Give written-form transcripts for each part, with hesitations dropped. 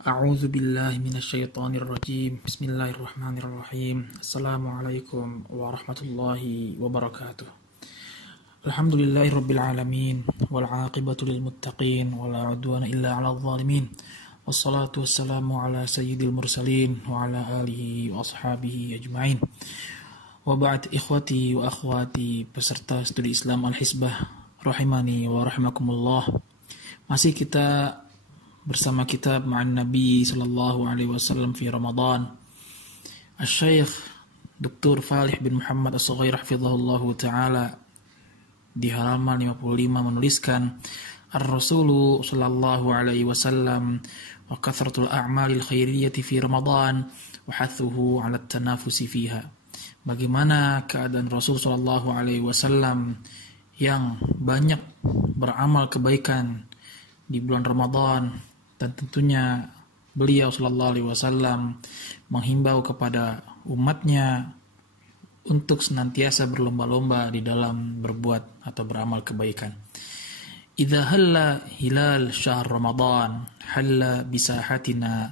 A'udzu billahi minasyaitonir rajim. Bismillahirrahmanirrahim. Assalamualaikum warahmatullahi wabarakatuh. Alhamdulillahirabbil alamin wal 'aqibatu lil muttaqin wala 'udwana illa 'alal zalimin. Wassalatu wassalamu ala sayyidil mursalin wa ala alihi wa ashabihi ajmain. Wa ba'd, ikhwati wa akhwati peserta studi Islam Al-Hisbah rahimani wa rahimakumullah. Masih kita bersama kitab Ma'an Nabi sallallahu alaihi wasallam fi Ramadan. Asy-Syaikh Dr. Falih bin Muhammad As-Saghair hafizahullahu taala di halaman 55 menuliskan Ar-Rasulu sallallahu alaihi wasallam wa kathratul a'malil khairiyyati fi Ramadan wa hathuhu 'ala at-tanafusi fiha. Bagaimana keadaan Rasul sallallahu alaihi wasallam yang banyak beramal kebaikan di bulan Ramadan, dan tentunya beliau sallallahu alaihi wasallam menghimbau kepada umatnya untuk senantiasa berlomba-lomba di dalam berbuat atau beramal kebaikan. Idza halla hilal syahr Ramadan halla bisahatina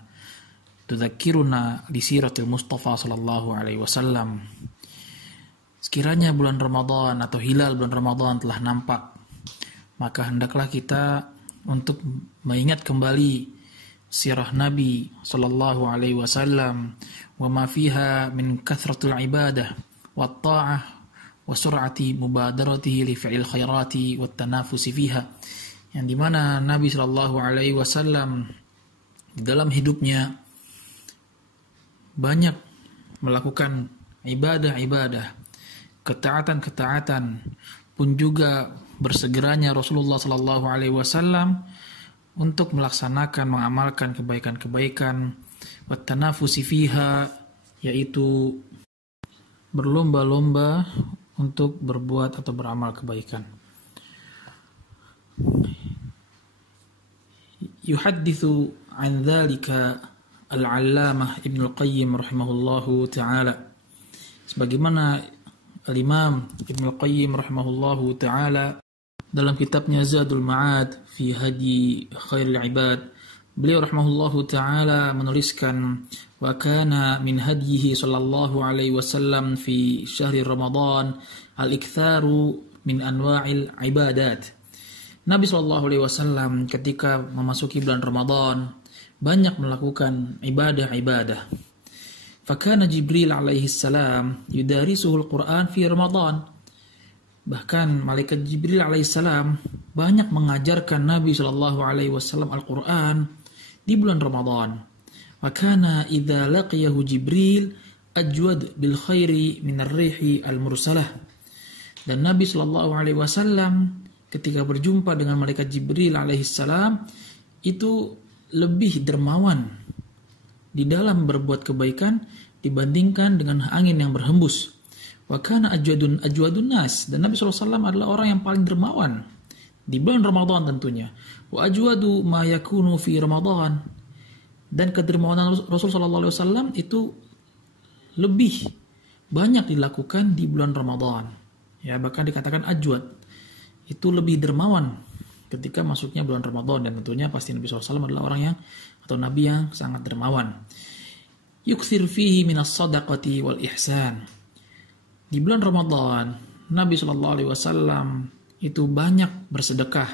tudzakkiruna li siratil Mustafa sallallahu alaihi wasallam. Sekiranya bulan Ramadan atau hilal bulan Ramadan telah nampak, maka hendaklah kita untuk mengingat kembali sirah Nabi sallallahu alaihi wasallam wa ma fiha min kathratul ibadah wa ta'ah wa sur'ati mubadaratihi li fi'il khairati wa tanafusi fiha, yang dimana Nabi sallallahu alaihi wasallam di dalam hidupnya banyak melakukan ibadah-ibadah, ketaatan-ketaatan, pun juga bersegeranya Rasulullah sallallahu alaihi wasallam untuk melaksanakan, mengamalkan kebaikan-kebaikan, wattanafusi fiha, yaitu berlomba-lomba untuk berbuat atau beramal kebaikan. Yuhadditsu an dzalika al-'allamah Ibnu Qayyim rahimahullahu taala, sebagaimana Al-Imam Ibnu Qayyim rahimahullahu taala dalam kitabnya Zadul Ma'ad fi Hadi Khairil Ibad, beliau rahimahullahu taala menuliskan, wa kana min hadyihi sallallahu alaihi wasallam fi syahri Ramadan al-iktharu min anwa'il ibadat. Nabi sallallahu alaihi wasallam ketika memasuki bulan Ramadan banyak melakukan ibadah-ibadah. Fakana Jibril alaihi salam yudarisuhul Quran fi Ramadan. Bahkan malaikat Jibril alaihissalam banyak mengajarkan Nabi sallallahu alaihi wasallam Al-Qur'an di bulan Ramadan. Wa kana idza laqiyahu Jibril ajwad bil khairi min ar-rihi al-mursalah. Dan Nabi sallallahu alaihi wasallam ketika berjumpa dengan malaikat Jibril alaihissalam itu lebih dermawan di dalam berbuat kebaikan dibandingkan dengan angin yang berhembus. Wa kana ajwadun nas, dan Nabi SAW adalah orang yang paling dermawan di bulan Ramadan tentunya. Wa ajwadu ma yakunu fi Ramadan, dan kedermawanan Rasul SAW itu lebih banyak dilakukan di bulan Ramadan. Ya, bahkan dikatakan ajwad, itu lebih dermawan ketika masuknya bulan Ramadan, dan tentunya pasti Nabi SAW adalah orang yang atau Nabi yang sangat dermawan. Yukthir fihi minas sadaqati wal ihsan. Di bulan Ramadan, Nabi sallallahu alaihi wasallam itu banyak bersedekah,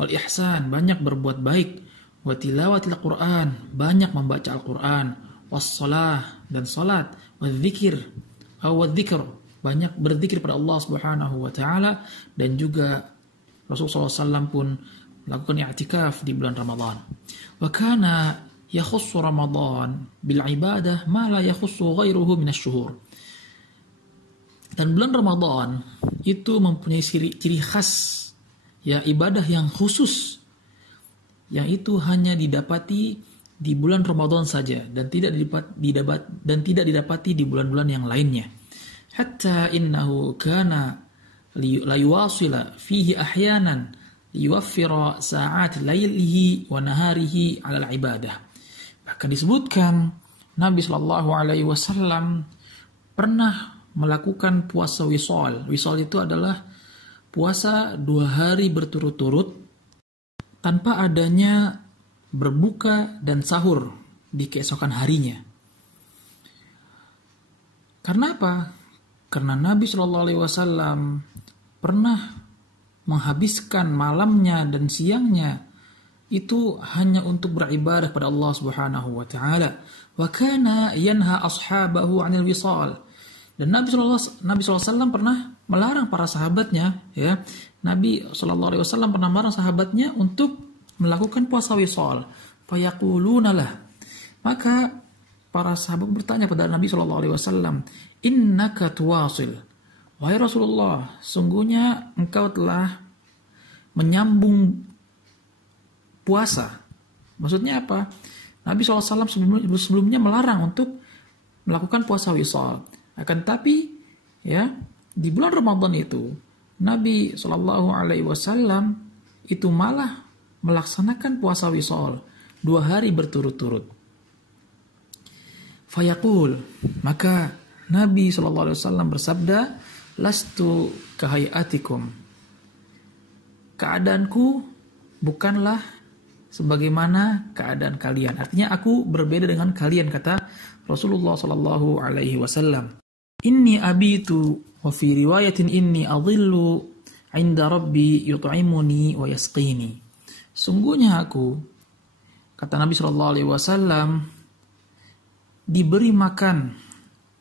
wal ihsan, banyak berbuat baik, wa tilawatil Qur'an, banyak membaca Al-Qur'an, was shalah, dan salat, wa dzikir, banyak berzikir pada Allah Subhanahu wa taala, dan juga Rasulullah SAW pun melakukan i'tikaf di bulan Ramadan. Wa kana yakhussu Ramadan bil ibadah ma la yakhussu ghairuhu minasy-syuhur. Dan bulan Ramadan itu mempunyai ciri khas, ya, ibadah yang khusus, yang itu hanya didapati di bulan Ramadan saja, dan tidak didapati di bulan-bulan yang lainnya. Hatta innahu kana la yuwasila fihi ahyanan liyuwaffira sa'at lailihi wa naharihi 'ala al-ibadah. Bahkan disebutkan Nabi sallallahu alaihi wasallam pernah melakukan puasa wisol. Wisol itu adalah puasa 2 hari berturut-turut tanpa adanya berbuka dan sahur di keesokan harinya. Karena apa? Karena Nabi Shallallahu Alaihi Wasallam pernah menghabiskan malamnya dan siangnya itu hanya untuk beribadah pada Allah Subhanahu wa taala. Wa kana yanha ashabahu 'anil wisal. Dan Nabi sallallahu alaihi wasallam pernah melarang para sahabatnya, ya. Nabi sallallahu alaihi wasallam pernah melarang sahabatnya untuk melakukan puasa wisal. Fayaquluna lah. Maka para sahabat bertanya pada Nabi sallallahu alaihi wasallam, "Innaka tuwasil." Wahai Rasulullah, sungguhnya engkau telah menyambung puasa. Maksudnya apa? Nabi SAW sebelumnya melarang untuk melakukan puasa wisal. Akan tapi, ya, di bulan Ramadan itu Nabi SAW itu malah melaksanakan puasa wisal 2 hari berturut-turut. Fayaqul, maka Nabi SAW bersabda, "Lastu kahayatikum." Keadaanku bukanlah sebagaimana keadaan kalian. Artinya aku berbeda dengan kalian, kata Rasulullah sallallahu alaihi wasallam. Inni abitu wa fi riwayatin inni adhillu 'inda rabbi yut'imuni wa yasqini. Sungguhnya aku, kata Nabi sallallahu alaihi wasallam, diberi makan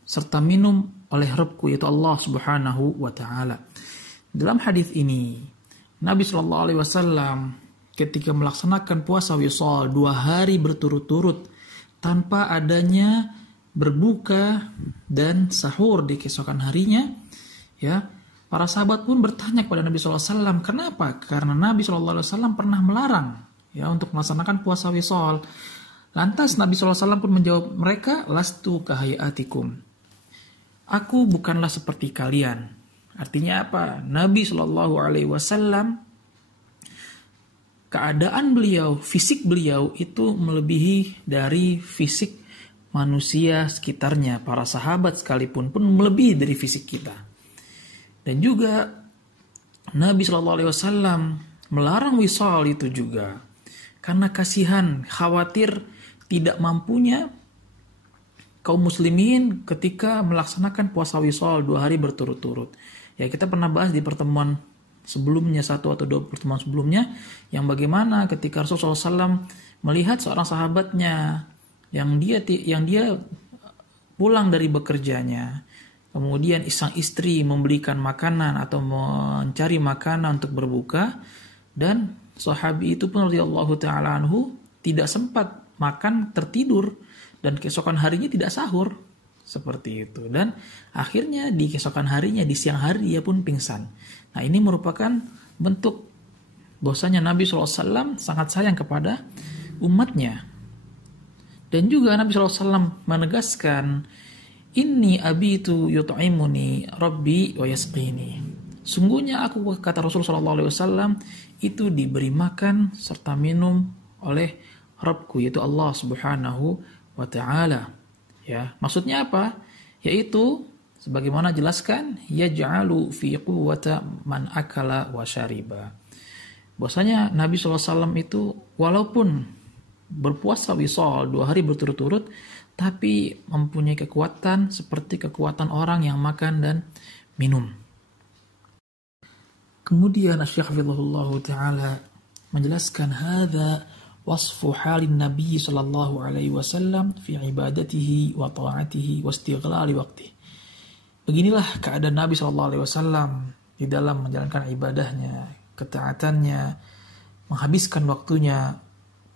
serta minum oleh Rabbku, yaitu Allah Subhanahu wa taala. Dalam hadis ini Nabi sallallahu alaihi wasallam ketika melaksanakan puasa wisal 2 hari berturut-turut tanpa adanya berbuka dan sahur di keesokan harinya, ya, para sahabat pun bertanya kepada Nabi SAW, kenapa? Karena Nabi SAW pernah melarang, ya, untuk melaksanakan puasa wisal. Lantas Nabi SAW pun menjawab mereka, lastu kahayatikum. Aku bukanlah seperti kalian. Artinya apa? Nabi SAW keadaan beliau, fisik beliau itu melebihi dari fisik manusia sekitarnya. Para sahabat sekalipun pun melebihi dari fisik kita. Dan juga Nabi SAW melarang wisal itu juga karena kasihan, khawatir tidak mampunya kaum muslimin ketika melaksanakan puasa wisal 2 hari berturut-turut. Ya, kita pernah bahas di pertemuan sebelumnya, 1 atau 2 pertemuan sebelumnya, yang bagaimana ketika Rasulullah SAW melihat seorang sahabatnya yang dia pulang dari bekerjanya, kemudian sang istri membelikan makanan atau mencari makanan untuk berbuka, dan sahabi itu pun radhiyallahu taala anhu tidak sempat makan, tertidur, dan keesokan harinya tidak sahur. Seperti itu. Dan akhirnya di keesokan harinya, di siang hari dia pun pingsan. Nah, ini merupakan bentuk bahwasanya Nabi SAW sangat sayang kepada umatnya. Dan juga Nabi SAW menegaskan, inni abitu yut'imuni rabbi wa yasqini. Sungguhnya aku, kata Rasulullah SAW, itu diberi makan serta minum oleh Rabbku, yaitu Allah Subhanahu wa ta'ala. Ya, maksudnya apa? Yaitu sebagaimana jelaskan, yaj'alu fi quwwata man akala wa syariba. Bahwasanya Nabi SAW itu walaupun berpuasa wisal 2 hari berturut-turut, tapi mempunyai kekuatan seperti kekuatan orang yang makan dan minum. Kemudian Asy-Syaikh Hafizahullah Ta'ala menjelaskan, hadza wasfu halin Nabi sallallahu alaihi wasallam fi ibadatihi wa ta'atihi wa istighlali waqtihi. Beginilah keadaan Nabi sallallahu alaihi wasallam di dalam menjalankan ibadahnya, ketaatannya, menghabiskan waktunya,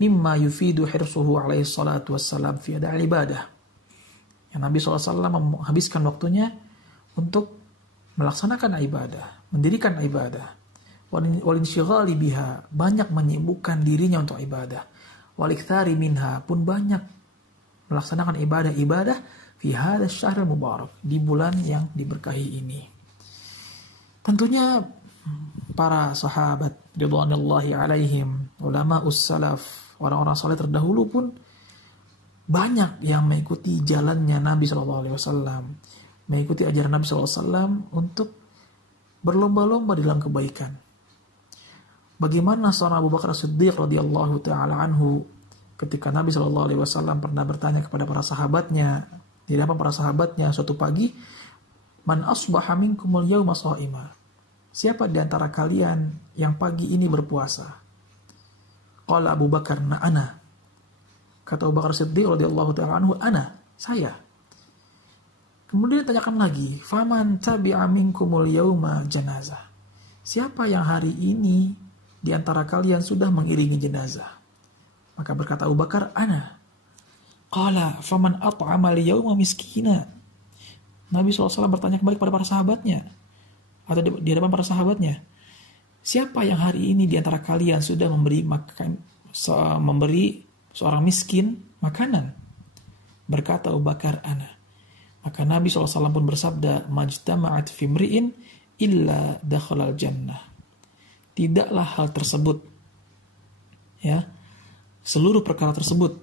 mimma yufidu hirsuhu alaihi salatu wassalam fi ada'il ibadah. Yang Nabi sallallahu alaihi wasallam menghabiskan waktunya untuk melaksanakan ibadah, mendirikan ibadah. Walinsyghali biha, banyak menyibukkan dirinya untuk ibadah. Walikthari minha, pun banyak melaksanakan ibadah-ibadah fi hadzal syahril mubarak, di bulan yang diberkahi ini. Tentunya para sahabat ridwanullahi alaihim, ulama ussalaf, orang-orang saleh terdahulu pun banyak yang mengikuti jalannya Nabi SAW, mengikuti ajaran Nabi SAW untuk berlomba-lomba dalam kebaikan. Bagaimana seorang Abu Bakar As-Siddiq radhiyallahu taala anhu ketika Nabi Shallallahu Alaihi Wasallam pernah bertanya kepada para sahabatnya, di hadapan para sahabatnya suatu pagi, man asbaha minkumul yauma sha'ima, siapa di antara kalian yang pagi ini berpuasa? Qala Abu Bakar, ana. Kata Abu Bakar Siddiq radhiyallahu ta'ala anhu, ana, saya. Kemudian ditanyakan lagi, faman tabi'a minkumul yauma janazah, siapa yang hari ini di antara kalian sudah mengiringi jenazah? Maka berkata Abu Bakar, ana. Qala faman at'ama al-yawma miskina. Nabi SAW bertanya kembali kepada para sahabatnya, atau di hadapan para sahabatnya, siapa yang hari ini di antara kalian sudah memberi seorang miskin makanan? Berkata Abu Bakar, ana. Maka Nabi SAW pun bersabda, majtama'at fimri'in illa dakhalal jannah. Tidaklah hal tersebut, ya, seluruh perkara tersebut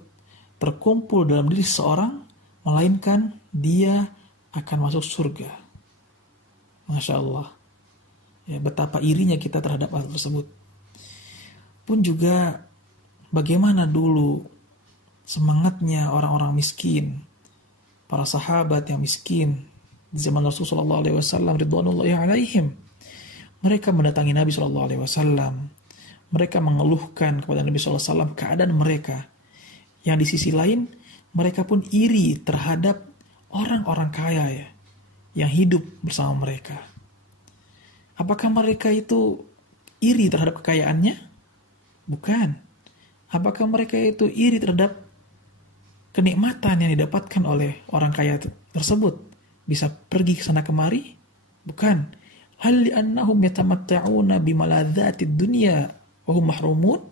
terkumpul dalam diri seseorang, melainkan dia akan masuk surga. Masya Allah. Ya, betapa irinya kita terhadap hal tersebut. Pun juga bagaimana dulu semangatnya orang-orang miskin, para sahabat yang miskin di zaman Rasulullah SAW ridwanullahi alaihim. Mereka mendatangi Nabi SAW. Mereka mengeluhkan kepada Nabi SAW keadaan mereka. Yang di sisi lain, mereka pun iri terhadap orang-orang kaya ya, yang hidup bersama mereka. Apakah mereka itu iri terhadap kekayaannya? Bukan. Apakah mereka itu iri terhadap kenikmatan yang didapatkan oleh orang kaya tersebut? Bisa pergi ke sana kemari? Bukan. Hal li'annahum yatamatta'una bimaladzatid dunya mahrumun.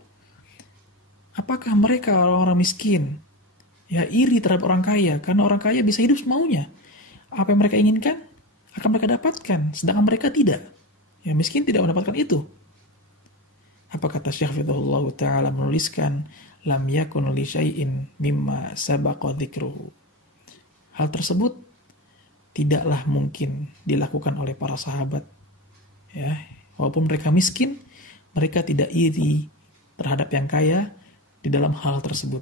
Apakah mereka orang-orang miskin ya iri terhadap orang kaya karena orang kaya bisa hidup semaunya? Apa yang mereka inginkan akan mereka dapatkan, sedangkan mereka tidak. Ya, miskin tidak mendapatkan itu. Apa kata Syekh Fidhullah Ta'ala menuliskan, lam yakun li syai'in mimma sabaqa dzikruhu. Hal tersebut tidaklah mungkin dilakukan oleh para sahabat. Ya, walaupun mereka miskin, mereka tidak iri terhadap yang kaya di dalam hal tersebut.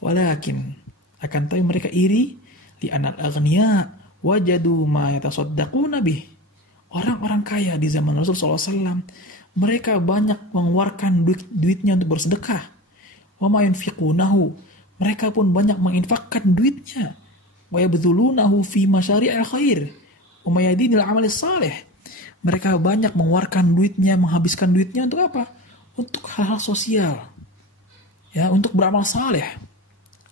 Walakin akan tapi mereka iri li anal aghniya wajadu ma yatasaddaquna bih. Orang-orang kaya di zaman Rasulullah SAW, mereka banyak mengeluarkan duitnya untuk bersedekah. Wa ma yunfiqunahu, mereka pun banyak menginfakkan duitnya. Wa yabdhulunahu fi masyari'il khair wa mayadinil amali salih. Mereka banyak mengeluarkan duitnya, menghabiskan duitnya untuk apa? Untuk hal-hal sosial. Ya, untuk beramal saleh.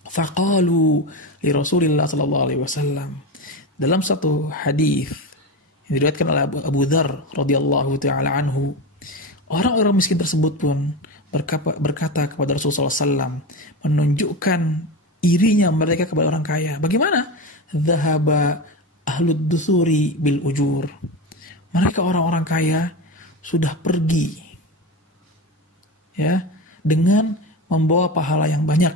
Faqalu li Rasulillah sallallahu alaihi wasallam. Dalam satu hadis yang diriwayatkan oleh Abu Dzar radhiyallahu taala anhu, orang-orang miskin tersebut pun berkata kepada Rasulullah SAW, menunjukkan irinya mereka kepada orang kaya. Bagaimana? Dhahaba ahlud duthuri bil ujur. Mereka orang-orang kaya sudah pergi ya dengan membawa pahala yang banyak.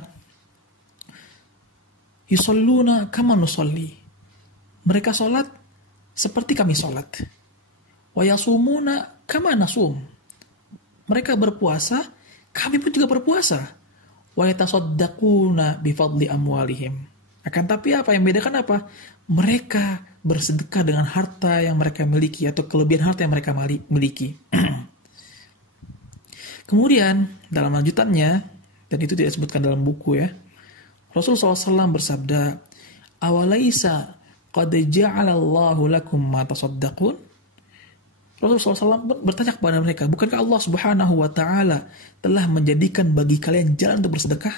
Yusalluna kama nusalli. Mereka salat seperti kami salat. Wa yasumuna kama nasum. Mereka berpuasa, kami pun juga berpuasa. Wa yatasaddaquna bi fadli amwalihim. Akan tapi apa yang bedakan apa? Mereka bersedekah dengan harta yang mereka miliki atau kelebihan harta yang mereka miliki. Kemudian dalam lanjutannya, dan itu tidak disebutkan dalam buku ya, Rasulullah SAW bersabda, awalaisa qad ja'alallahu lakum ma tasaddaqun. Rasulullah SAW bertanya kepada mereka, bukankah Allah Subhanahu wa Ta'ala telah menjadikan bagi kalian jalan untuk bersedekah?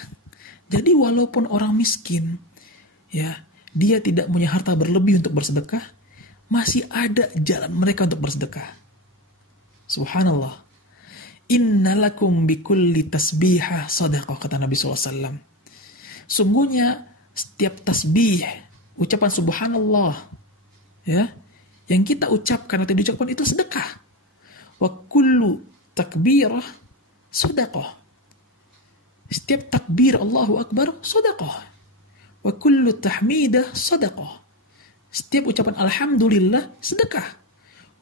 Jadi walaupun orang miskin, ya, dia tidak punya harta berlebih untuk bersedekah, masih ada jalan mereka untuk bersedekah. Subhanallah. Innalakum bikulli tasbihah sadaqah, kata Nabi SAW. Sungguhnya setiap tasbih, ucapan subhanallah, ya, yang kita ucapkan atau diucapkan itu sedekah. Wa kullu takbirah sadaqah. Setiap takbir Allahu Akbar sadaqah. Wa kullu tahmidah sadaqah. Setiap ucapan alhamdulillah sedekah.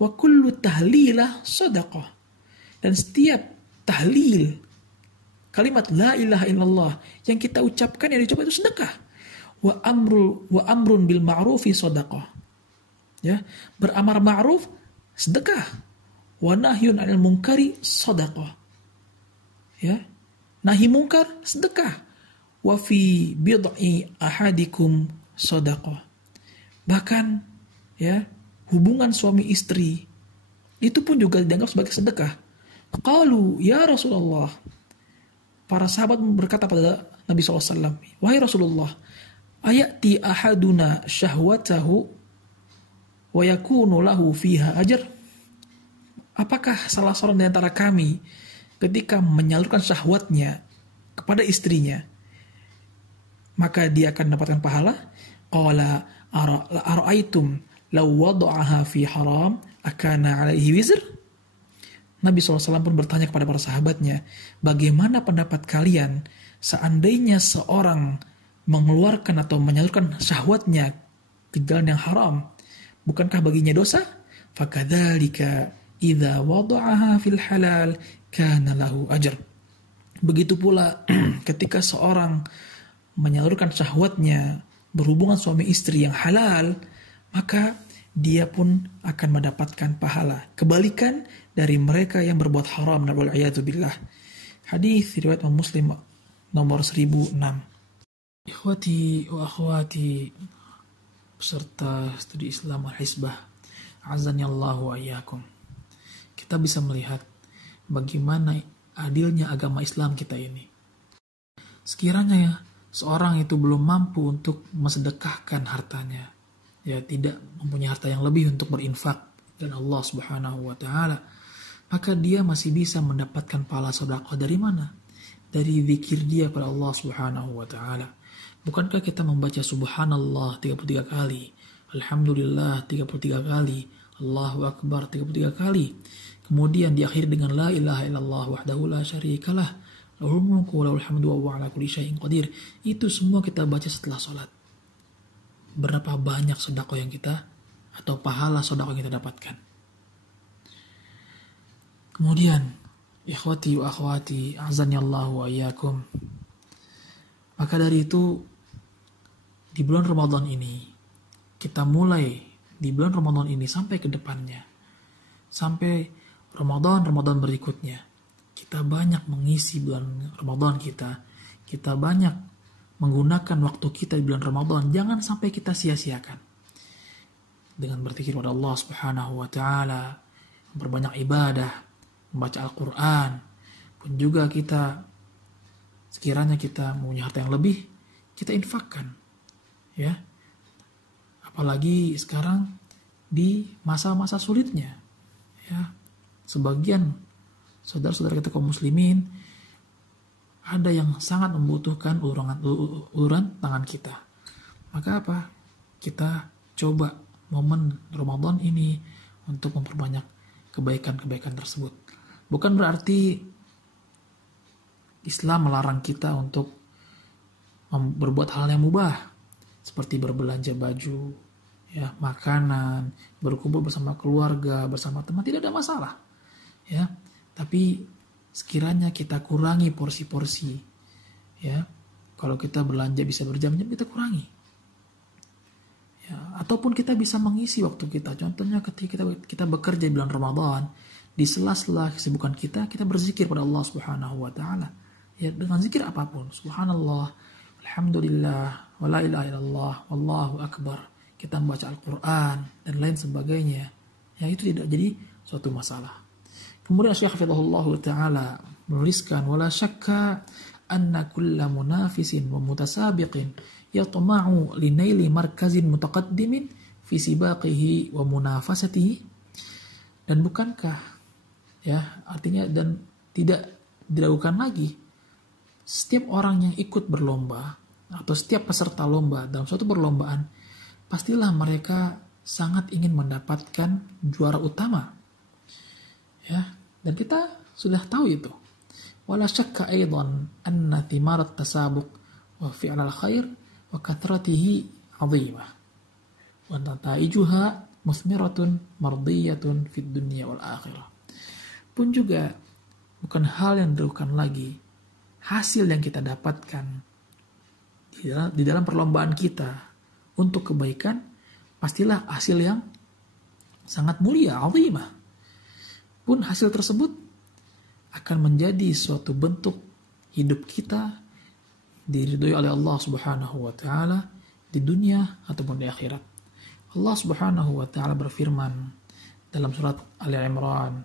Wa kullu tahlilah sadaqah. Dan setiap tahlil kalimat la ilaha illallah yang kita ucapkan, yang diucapkan itu sedekah. Wa amrun bil ma'rufi shadaqah. Ya, beramar ma'ruf sedekah. Wa nahyun 'anil munkari shadaqah. Ya. Nahi mungkar sedekah. Wa fi bid'i ahadikum shadaqah. Bahkan ya, hubungan suami istri itu pun juga dianggap sebagai sedekah. Qalu ya Rasulullah. Para sahabat berkata pada Nabi SAW, wahai Rasulullah, ayati ahaduna syahwatahu wa yakunu lahu fiha ajr. Apakah salah seorang di antara kami ketika menyalurkan syahwatnya kepada istrinya, maka dia akan mendapatkan pahala? Qala ara'aitum law wada'aha fi haram akana alaihi wizr. Nabi SAW pun bertanya kepada para sahabatnya, bagaimana pendapat kalian seandainya seorang mengeluarkan atau menyalurkan syahwatnya ke jalan yang haram, bukankah baginya dosa? Fakadzalika idza wada'aha fil halal kana lahu ajr. Begitu pula ketika seorang menyalurkan syahwatnya berhubungan suami istri yang halal, maka dia pun akan mendapatkan pahala. Kebalikan dari mereka yang berbuat haram, na'udzubillah. Hadis riwayat Muslim nomor 1006. Ikhwati wa akhwati peserta studi Islam Al-Hisbah, azanillahu wa iyyakum. Kita bisa melihat bagaimana adilnya agama Islam kita ini. Sekiranya ya, seorang itu belum mampu untuk mensedekahkan hartanya, ya tidak mempunyai harta yang lebih untuk berinfak dan Allah Subhanahu wa taala, maka dia masih bisa mendapatkan pahala sedekah dari mana? Dari zikir dia pada Allah Subhanahu wa taala. Bukankah kita membaca subhanallah 33 kali, alhamdulillah 33 kali, Allahu akbar 33 kali, kemudian diakhiri dengan la ilaha illallah wahdahu la syarikalah, lahul mulku wa lahul hamdu wa huwa ala kulli syai'in qadir. Itu semua kita baca setelah sholat. Berapa banyak sedekah yang kita, atau pahala sedekah yang kita dapatkan. Kemudian, ikhwati wa akhwati, azanillahu wa iyyakum. Maka dari itu, di bulan Ramadan ini, kita mulai di bulan Ramadan ini sampai ke depannya, sampai Ramadan berikutnya, kita banyak mengisi bulan Ramadan kita banyak menggunakan waktu kita di bulan Ramadan. Jangan sampai kita sia-siakan dengan berzikir pada Allah Subhanahu wa taala, memperbanyak ibadah, membaca Al-Qur'an, pun juga kita sekiranya kita mempunyai harta yang lebih, kita infakkan. Ya. Apalagi sekarang di masa-masa sulitnya. Ya. Sebagian saudara-saudara kita kaum muslimin ada yang sangat membutuhkan uluran tangan kita. Maka apa? Kita coba momen Ramadan ini untuk memperbanyak kebaikan-kebaikan tersebut. Bukan berarti Islam melarang kita untuk berbuat hal yang mubah, seperti berbelanja baju, ya, makanan, berkumpul bersama keluarga, bersama teman, tidak ada masalah. Ya, tapi sekiranya kita kurangi porsi-porsi, ya, kalau kita belanja bisa berjam-jam, kita kurangi. Ya, ataupun kita bisa mengisi waktu kita. Contohnya ketika kita bekerja di bulan Ramadan, di sela-sela kesibukan kita berzikir pada Allah Subhanahu wa taala. Ya, dengan zikir apapun, subhanallah, alhamdulillah, wa la ilaha illallah, wallahu akbar. Kita membaca Al-Qur'an dan lain sebagainya. Ya, itu tidak jadi suatu masalah. Kemudian Syekh Hafizahullah taala menuliskan, wala syakka anna kulla munafisin wa mutasabiqin yatma'u li naili markazin mutaqaddimin fi sibaqihi wa munafasatihi. Dan bukankah, ya, artinya, dan tidak diragukan lagi, setiap orang yang ikut berlomba atau setiap peserta lomba dalam suatu perlombaan, pastilah mereka sangat ingin mendapatkan juara utama. Ya, dan kita sudah tahu itu. Wala syakka aidan anna thimarat tasabuq wa fi'lal khair wa kathratihi 'azimah. Wa nataijuha musmiratun mardiyatun fid dunya wal akhirah. Pun juga bukan hal yang diragukan lagi, hasil yang kita dapatkan di dalam perlombaan kita untuk kebaikan, pastilah hasil yang sangat mulia, azimah. Pun hasil tersebut akan menjadi suatu bentuk hidup kita diridhoi oleh Allah Subhanahu wa taala di dunia ataupun di akhirat. Allah Subhanahu wa taala berfirman dalam surat Ali Imran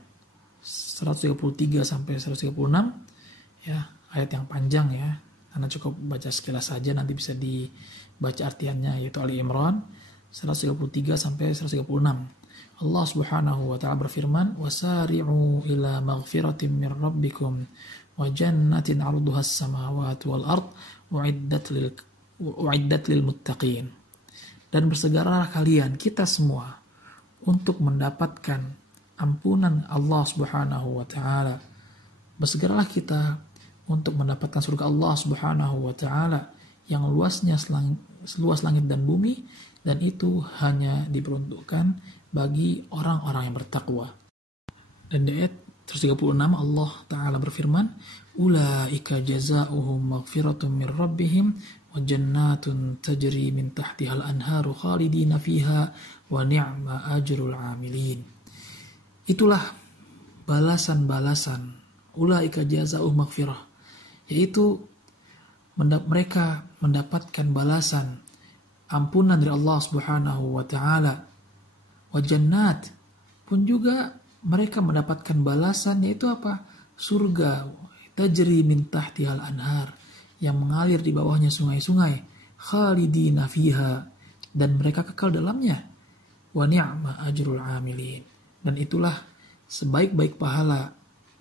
133 sampai 136, ya, ayat yang panjang ya. Anda cukup baca sekilas saja, nanti bisa dibaca artiannya, yaitu Ali Imran 133 sampai 136. Allah Subhanahu wa taala berfirman, "Wasari'u ila maghfiratin min rabbikum wa jannatin 'arduha as-samawati wal ard u'iddat lil muttaqin." Dan bersegeralah kalian, kita semua, untuk mendapatkan ampunan Allah Subhanahu wa taala. Bersegeralah kita untuk mendapatkan surga Allah Subhanahu wa taala yang luasnya seluas langit dan bumi, dan itu hanya diperuntukkan bagi orang-orang yang bertakwa. Dan di ayat 136 Allah taala berfirman, "Ulaika jazaohum maghfiratun min rabbihim wa jannatun tajri min tahtihal anharu khalidina fiha wa ni'ma ajrul 'amilin." Itulah balasan-balasan, ulaika jazaohum maghfirah, yaitu mereka mendapatkan balasan ampunan dari Allah Subhanahu wa taala. Wa jannat, pun juga mereka mendapatkan balasan, yaitu apa? Surga, tajri min tahtihal anhar, yang mengalir di bawahnya sungai-sungai, khalidina fiha, dan mereka kekal dalamnya. Wa ni'ma ajrul 'amilin, dan itulah sebaik-baik pahala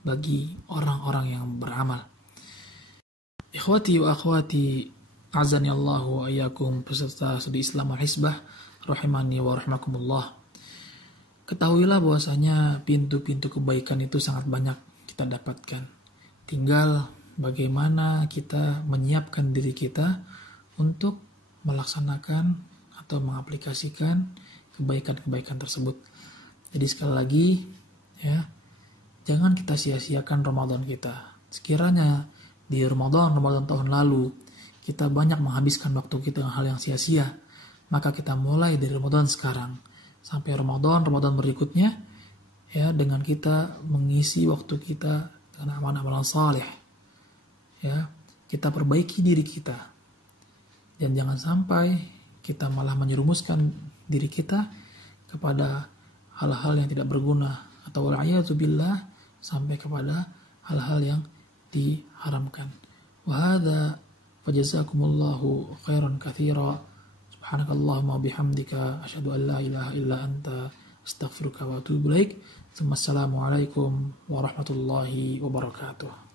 bagi orang-orang yang beramal. Ikhwati wa akhwati, azani Allahu wa iyyakum, peserta studi Islam Al-Hisbah rahimani wa rahmakumullah. Ketahuilah bahwasanya pintu-pintu kebaikan itu sangat banyak kita dapatkan. Tinggal bagaimana kita menyiapkan diri kita untuk melaksanakan atau mengaplikasikan kebaikan-kebaikan tersebut. Jadi sekali lagi, ya, jangan kita sia-siakan Ramadan kita. Sekiranya di Ramadan tahun lalu kita banyak menghabiskan waktu kita dengan hal yang sia-sia, maka kita mulai dari Ramadan sekarang sampai Ramadan berikutnya, ya, dengan kita mengisi waktu kita dengan amalan-amalan saleh, ya, kita perbaiki diri kita, dan jangan sampai kita malah menyerumuskan diri kita kepada hal-hal yang tidak berguna, atau wal'iyadzubillah, sampai kepada hal-hal yang diharamkan. Wa hadza fajazakumullahu khairan katsira. Subhanakallahumma bihamdika asyhadu an la ilaha illa anta astaghfiruka wa atubu ilaik. Assalamualaikum warahmatullahi wabarakatuh.